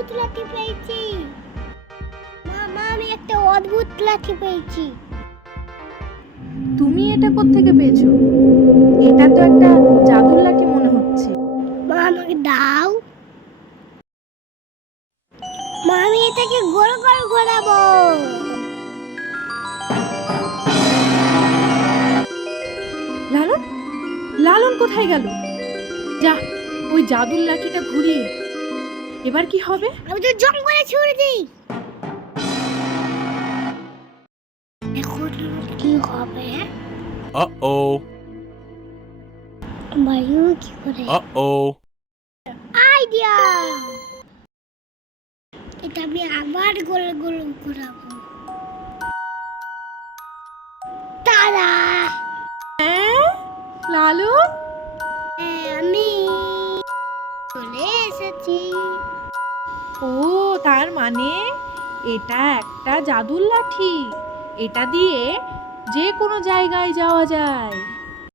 অদ্ভুত লাঠি পেয়েছি। মামা আমি একটা অদ্ভুত লাঠি পেয়েছি। তুমি এটা কোত্থেকে পেয়েছো? এটা তো একটা জাদুর লাঠি মনে হচ্ছে। মা আমাকে দাও। মা আমি এটাকে গোল গোল ঘোরাবো। লালন, লালন কোথায় গেল? যা, ওই জাদুর লাঠিটা ঘুরিয়ে। এবার কি হবে? আমি তো জঙ্গলে ছুড়ে দিই। এখন কি হবে? Uh-oh. বায়ু কি করে? Uh-oh. আইডিয়া! এটা আমি আবার গোল গোল ঘোরাবো। তারা! লালন, আমি চলে এসেছি। ও তার মানে এটা একটা জাদুর লাঠি। এটা দিয়ে যে কোনো জায়গায় যাওয়া যায়।